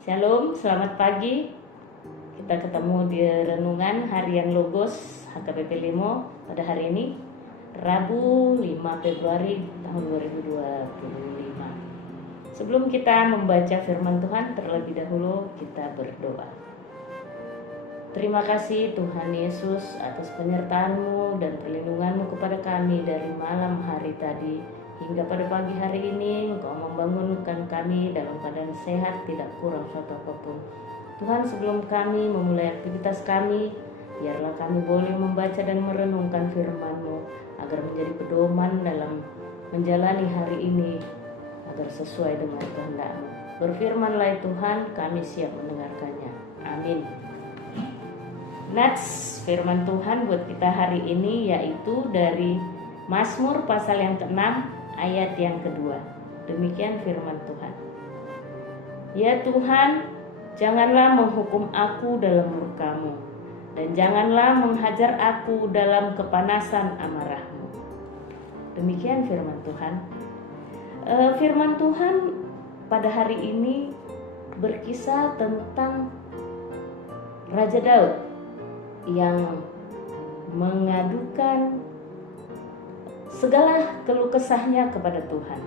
Shalom, selamat pagi. Kita ketemu di Renungan Harian Logos HKBP Limo pada hari ini, Rabu 5 Februari tahun 2025. Sebelum kita membaca firman Tuhan, terlebih dahulu kita berdoa. Terima kasih Tuhan Yesus atas penyertaan-Mu dan perlindungan-Mu kepada kami dari malam hari tadi hingga pada pagi hari ini. Engkau membangunkan kami dalam keadaan sehat, tidak kurang suatu apapun. Tuhan, sebelum kami memulai aktivitas kami, biarlah kami boleh membaca dan merenungkan firman-Mu agar menjadi pedoman dalam menjalani hari ini, agar sesuai dengan kehendak-Mu. Berfirmanlah Tuhan, kami siap mendengarkannya. Amin. Nats firman Tuhan buat kita hari ini yaitu dari Mazmur pasal yang ke-6 ayat yang kedua. Demikian firman Tuhan. Ya Tuhan, janganlah menghukum aku dalam murka-Mu, dan janganlah menghajar aku dalam kepanasan amarah-Mu. Demikian firman Tuhan. Firman Tuhan pada hari ini berkisah tentang Raja Daud yang mengadukan segala keluh kesahnya kepada Tuhan,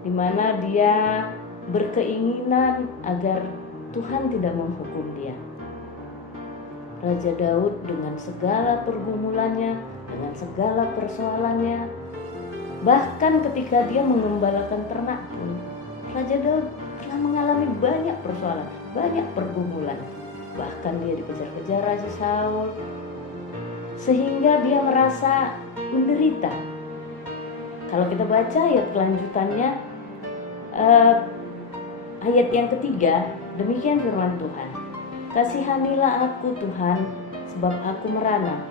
di mana dia berkeinginan agar Tuhan tidak menghukum dia. Raja Daud dengan segala pergumulannya, dengan segala persoalannya, bahkan ketika dia mengembalakan ternak pun, Raja Daud telah mengalami banyak persoalan, banyak pergumulan. Bahkan dia dikejar-kejar Raja Saul, sehingga dia merasa menderita. Kalau kita baca ayat kelanjutannya, ayat yang ketiga, demikian firman Tuhan. Kasihanilah aku Tuhan, sebab aku merana.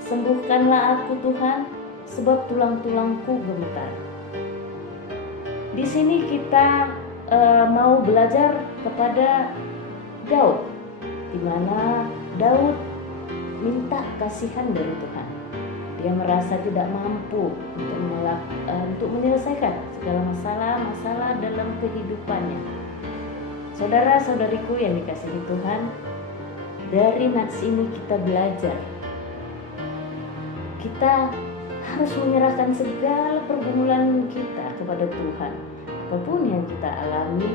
Sembuhkanlah aku Tuhan, sebab tulang-tulangku gemetar. Di sini kita mau belajar kepada Daud, di mana Daud minta kasihan dari Tuhan. Dia merasa tidak mampu untuk menyelesaikan segala masalah dalam kehidupannya. Saudara-saudariku yang dikasihi Tuhan, dari nats ini kita belajar. Kita harus menyerahkan segala pergumulan kita kepada Tuhan. Apapun yang kita alami,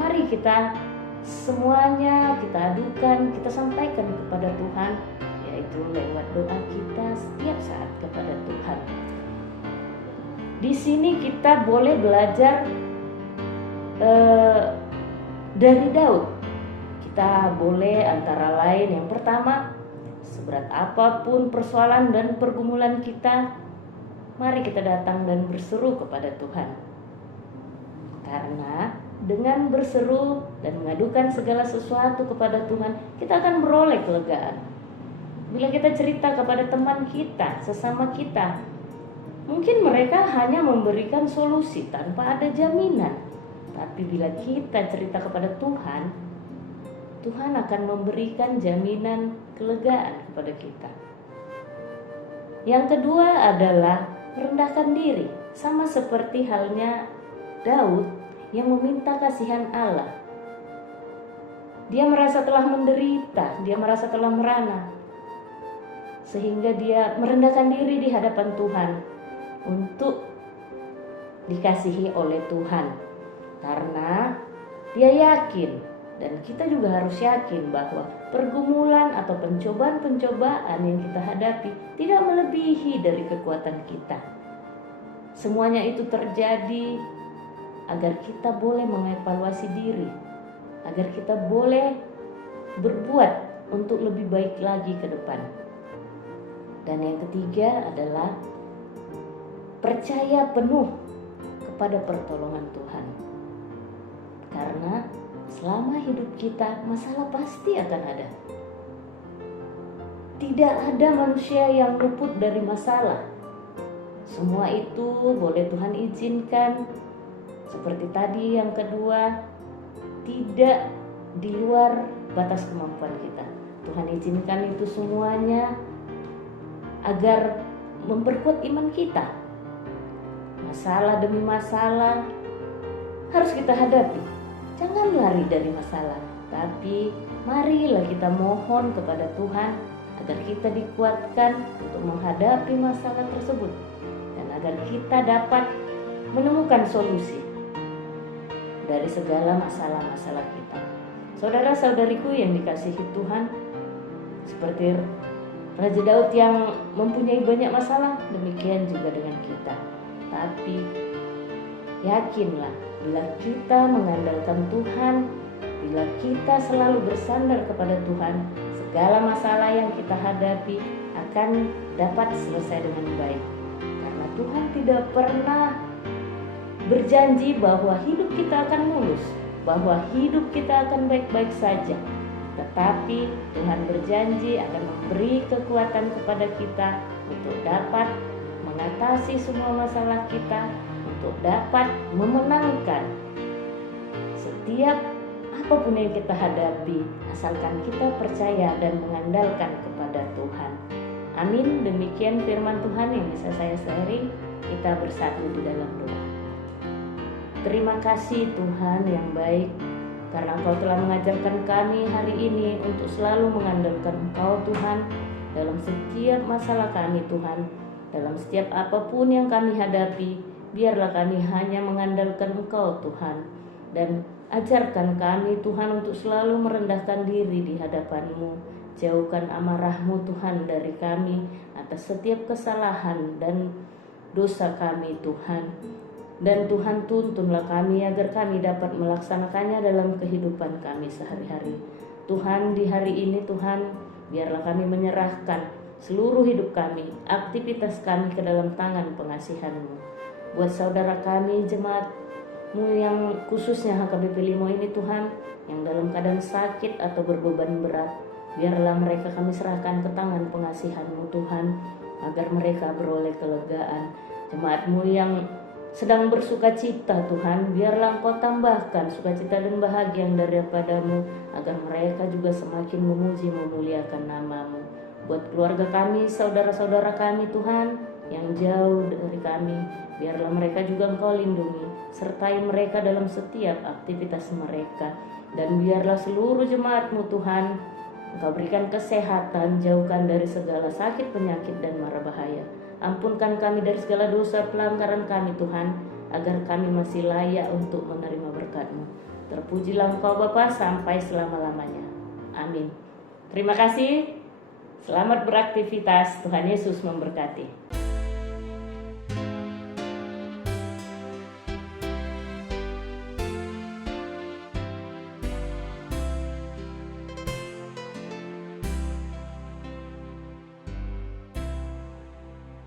mari kita semuanya kita adukan, kita sampaikan kepada Tuhan, yaitu lewat doa kita setiap saat kepada Tuhan. Di sini kita boleh belajar dari Daud. Kita boleh antara lain, yang pertama, seberat apapun persoalan dan pergumulan kita, mari kita datang dan berseru kepada Tuhan. Karena dengan berseru dan mengadukan segala sesuatu kepada Tuhan, kita akan beroleh kelegaan. Bila kita cerita kepada teman kita, sesama kita, mungkin mereka hanya memberikan solusi tanpa ada jaminan. Tapi bila kita cerita kepada Tuhan, Tuhan akan memberikan jaminan kelegaan kepada kita. Yang kedua adalah merendahkan diri, sama seperti halnya Daud yang meminta kasihan Allah. Dia merasa telah menderita, dia merasa telah merana, sehingga dia merendahkan diri di hadapan Tuhan untuk dikasihi oleh Tuhan. Karena dia yakin, dan kita juga harus yakin bahwa pergumulan atau pencobaan-pencobaan yang kita hadapi tidak melebihi dari kekuatan kita. Semuanya itu terjadi agar kita boleh mengevaluasi diri, agar kita boleh berbuat untuk lebih baik lagi ke depan. Dan yang ketiga adalah percaya penuh kepada pertolongan Tuhan. Karena selama hidup kita, masalah pasti akan ada. Tidak ada manusia yang luput dari masalah. Semua itu boleh Tuhan izinkan. Seperti tadi yang kedua, tidak di luar batas kemampuan kita. Tuhan izinkan itu semuanya agar memperkuat iman kita. Masalah demi masalah harus kita hadapi. Jangan lari dari masalah, tapi marilah kita mohon kepada Tuhan agar kita dikuatkan untuk menghadapi masalah tersebut dan agar kita dapat menemukan solusi dari segala masalah-masalah kita. Saudara-saudariku yang dikasihi Tuhan, seperti Raja Daud yang mempunyai banyak masalah, demikian juga dengan kita. Tapi yakinlah, bila kita mengandalkan Tuhan, bila kita selalu bersandar kepada Tuhan, segala masalah yang kita hadapi akan dapat selesai dengan baik. Karena Tuhan tidak pernah berjanji bahwa hidup kita akan mulus, bahwa hidup kita akan baik-baik saja. Tetapi Tuhan berjanji akan memberi kekuatan kepada kita untuk dapat mengatasi semua masalah kita, untuk dapat memenangkan setiap apapun yang kita hadapi, asalkan kita percaya dan mengandalkan kepada Tuhan. Amin. Demikian firman Tuhan yang bisa saya sharing. Kita bersatu di dalam doa. Terima kasih Tuhan yang baik, karena Engkau telah mengajarkan kami hari ini untuk selalu mengandalkan Engkau Tuhan dalam setiap masalah kami Tuhan. Dalam setiap apapun yang kami hadapi, biarlah kami hanya mengandalkan Engkau Tuhan. Dan ajarkan kami Tuhan untuk selalu merendahkan diri di hadapan-Mu. Jauhkan amarah-Mu Tuhan dari kami atas setiap kesalahan dan dosa kami Tuhan. Dan Tuhan tuntunlah kami agar kami dapat melaksanakannya dalam kehidupan kami sehari-hari. Tuhan, di hari ini Tuhan, biarlah kami menyerahkan seluruh hidup kami, aktivitas kami ke dalam tangan pengasihan-Mu. Buat saudara kami, jemaat-Mu yang khususnya HKBP Limo ini Tuhan, yang dalam keadaan sakit atau berbeban berat, biarlah mereka kami serahkan ke tangan pengasihan-Mu Tuhan, agar mereka beroleh kelegaan. Jemaat-Mu yang sedang bersuka cita Tuhan, biarlah Engkau tambahkan sukacita dan bahagia yang daripada-Mu, agar mereka juga semakin memuji memuliakan nama-Mu. Buat keluarga kami, saudara-saudara kami Tuhan, yang jauh dari kami, biarlah mereka juga Engkau lindungi, sertai mereka dalam setiap aktivitas mereka. Dan biarlah seluruh jemaat-Mu Tuhan, Engkau berikan kesehatan, jauhkan dari segala sakit, penyakit, dan mara bahaya. Ampunkan kami dari segala dosa pelanggaran kami Tuhan, agar kami masih layak untuk menerima berkat-Mu. Terpujilah Engkau Bapa sampai selama-lamanya. Amin. Terima kasih. Selamat beraktivitas. Tuhan Yesus memberkati.